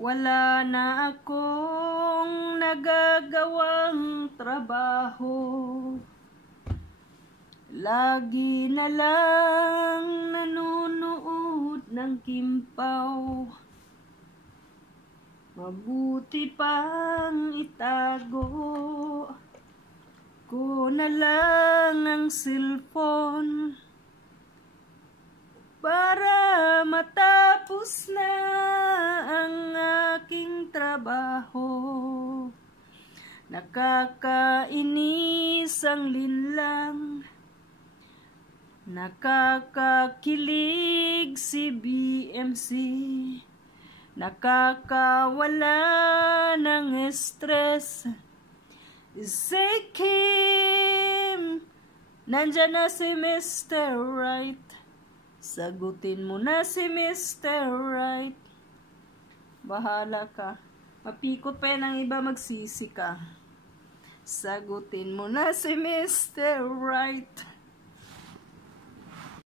Wala na akong nagagawang trabaho. Lagi na lang nanonood ng Kimpaw. Mabuti pang itago ko na lang ang cellphone para matapos na ang aking trabaho. Nakakainis ang linlang, nakakakilig si BMC, nakakawala ng stress. Say Kim, nandyan na si Mr. Right. Sagutin mo na si Mr. Right. Bahala ka. Mapikot pa yan ang iba, magsisi ka. Sagutin mo na si Mr. Right.